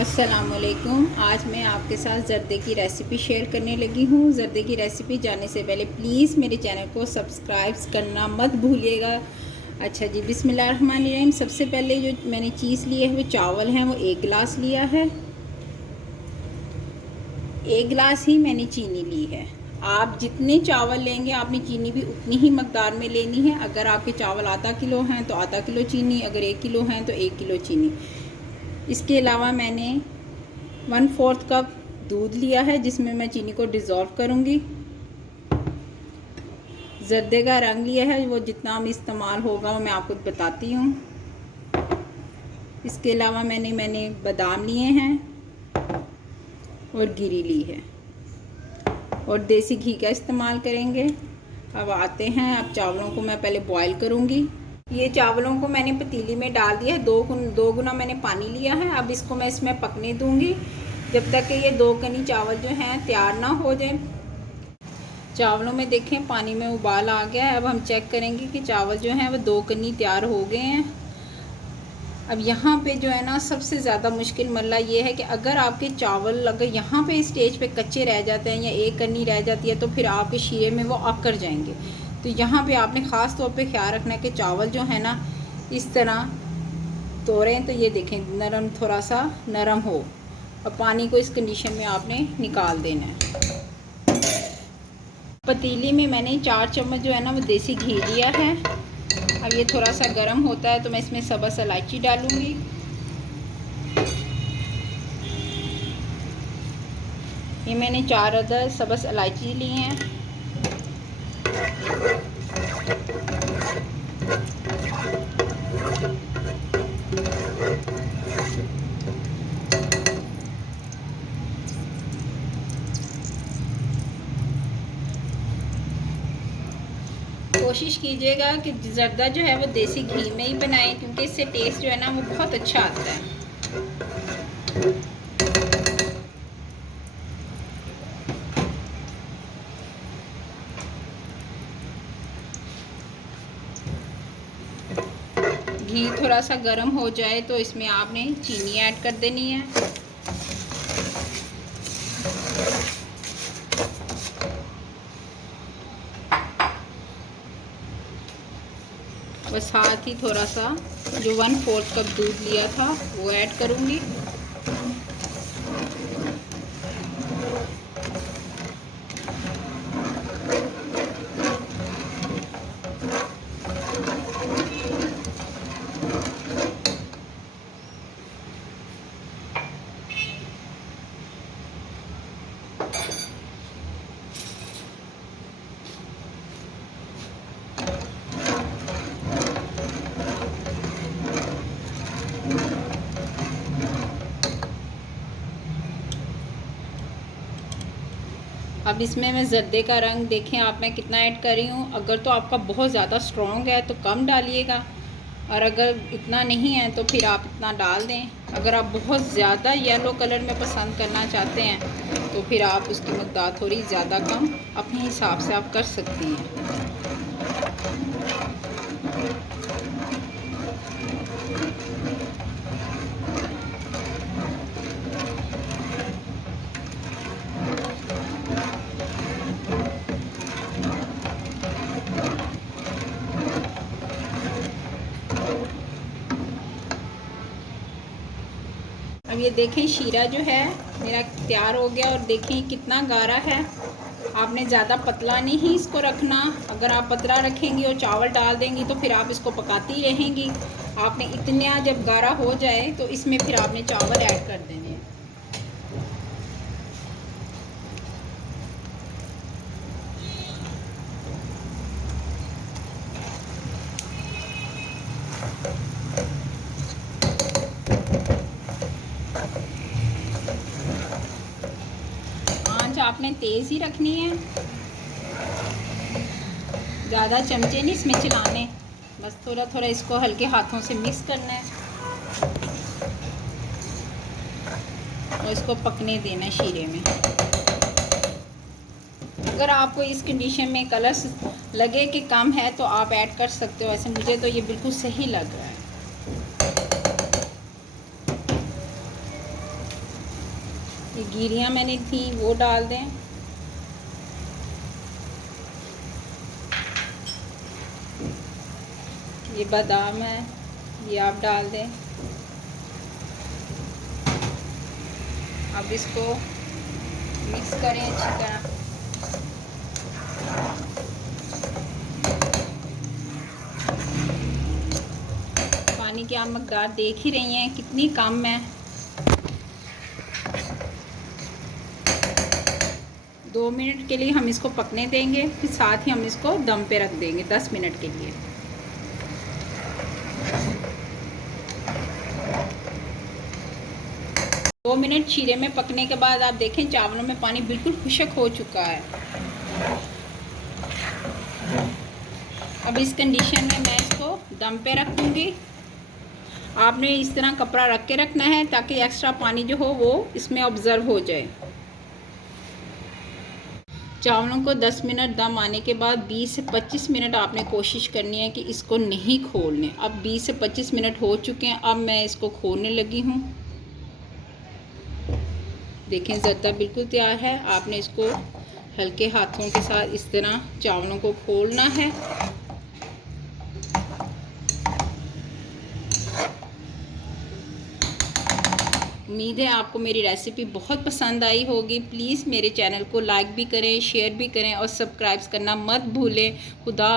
अस्सलामुअलैकुम। आज मैं आपके साथ ज़र्दे की रेसिपी शेयर करने लगी हूँ। ज़र्दे की रेसिपी जाने से पहले प्लीज़ मेरे चैनल को सब्सक्राइब करना मत भूलिएगा। अच्छा जी, बिस्मिल्लाहिर्रहमानिर्रहीम। सबसे पहले जो मैंने चीज़ ली है वो चावल हैं, वो 1 गिलास लिया है। 1 गिलास ही मैंने चीनी ली है। आप जितने चावल लेंगे आपने चीनी भी उतनी ही मकदार में लेनी है। अगर आपके चावल आधा किलो हैं तो आधा किलो चीनी, अगर 1 किलो हैं तो 1 किलो चीनी। इसके अलावा मैंने 1/4 कप दूध लिया है जिसमें मैं चीनी को डिज़ोल्व करूँगी। ज़र्दे का रंग लिया है, वो जितना हम इस्तेमाल होगा वो मैं आपको बताती हूँ। इसके अलावा मैंने बादाम लिए हैं और गिरी ली है और देसी घी का इस्तेमाल करेंगे। अब आते हैं, अब चावलों को मैं पहले बॉईल करूँगी। ये चावलों को मैंने पतीली में डाल दिया है, दो गुना मैंने पानी लिया है। अब इसको मैं इसमें पकने दूँगी जब तक कि ये 2 कनी चावल जो हैं तैयार ना हो जाए। चावलों में देखें पानी में उबाल आ गया है। अब हम चेक करेंगे कि चावल जो हैं वो 2 कनी तैयार हो गए हैं। अब यहाँ पे जो है ना सबसे ज़्यादा मुश्किल मसला ये है कि अगर आपके चावल अगर यहाँ पे स्टेज पे कच्चे रह जाते हैं या 1 कनी रह जाती है तो फिर आपके शीरे में वो आकर जाएंगे। तो यहाँ पे आपने ख़ास तौर पे ख्याल रखना है कि चावल जो है ना इस तरह तोड़ें तो ये देखें नरम, थोड़ा सा नरम हो। और पानी को इस कंडीशन में आपने निकाल देना है। पतीली में मैंने 4 चम्मच जो है ना वो देसी घी लिया है। अब ये थोड़ा सा गर्म होता है तो मैं इसमें सब्ज़ इलायची डालूँगी। ये मैंने 4 अदद सब्ज़ इलायची ली हैं। कोशिश कीजिएगा कि ज़र्दा जो है वो देसी घी में ही बनाएं क्योंकि इससे टेस्ट जो है ना वो बहुत अच्छा आता है। घी थोड़ा सा गर्म हो जाए तो इसमें आपने चीनी ऐड कर देनी है। और साथ ही थोड़ा सा जो 1/4 कप दूध लिया था वो ऐड करूँगी। अब इसमें मैं ज़र्दे का रंग देखें आप मैं कितना ऐड कर रही हूँ। अगर तो आपका बहुत ज़्यादा स्ट्रॉन्ग है तो कम डालिएगा और अगर इतना नहीं है तो फिर आप इतना डाल दें। अगर आप बहुत ज़्यादा येलो कलर में पसंद करना चाहते हैं तो फिर आप उसकी मकदार थोड़ी ज़्यादा कम अपने हिसाब से आप कर सकती हैं। अब ये देखें शीरा जो है मेरा तैयार हो गया और देखें कितना गाढ़ा है। आपने ज़्यादा पतला नहीं इसको रखना। अगर आप पतला रखेंगी और चावल डाल देंगी तो फिर आप इसको पकाती रहेंगी। आपने इतना जब गाढ़ा हो जाए तो इसमें फिर आपने चावल ऐड कर देने हैं। आंच आपने तेज़ ही रखनी है, ज़्यादा चमचे नहीं इसमें चलाने, बस थोड़ा थोड़ा इसको हल्के हाथों से मिक्स करना है और इसको पकने देना है शीरे में। अगर आपको इस कंडीशन में कलर लगे कि कम है तो आप ऐड कर सकते हो। ऐसे मुझे तो ये बिल्कुल सही लग रहा है। ये गिरियाँ मैंने थी वो डाल दें। ये बादाम है, ये आप डाल दें। अब इसको मिक्स करें अच्छी तरह। पानी की आप मकदार देख ही रही हैं कितनी कम है। 2 मिनट के लिए हम इसको पकने देंगे, फिर साथ ही हम इसको दम पे रख देंगे 10 मिनट के लिए। दो मिनट शीरे में पकने के बाद आप देखें चावलों में पानी बिल्कुल खुश्क हो चुका है। अब इस कंडीशन में मैं इसको दम पे रख दूँगी। आपने इस तरह कपड़ा रख के रखना है ताकि एक्स्ट्रा पानी जो हो वो इसमें ऑब्ज़र्व हो जाए। चावलों को 10 मिनट दम आने के बाद 20 से 25 मिनट आपने कोशिश करनी है कि इसको नहीं खोलने। अब 20 से 25 मिनट हो चुके हैं, अब मैं इसको खोलने लगी हूँ। देखें ज़रदा बिल्कुल तैयार है। आपने इसको हल्के हाथों के साथ इस तरह चावलों को खोलना है। उम्मीद है आपको मेरी रेसिपी बहुत पसंद आई होगी। प्लीज़ मेरे चैनल को लाइक भी करें, शेयर भी करें और सब्सक्राइब करना मत भूलें। खुदा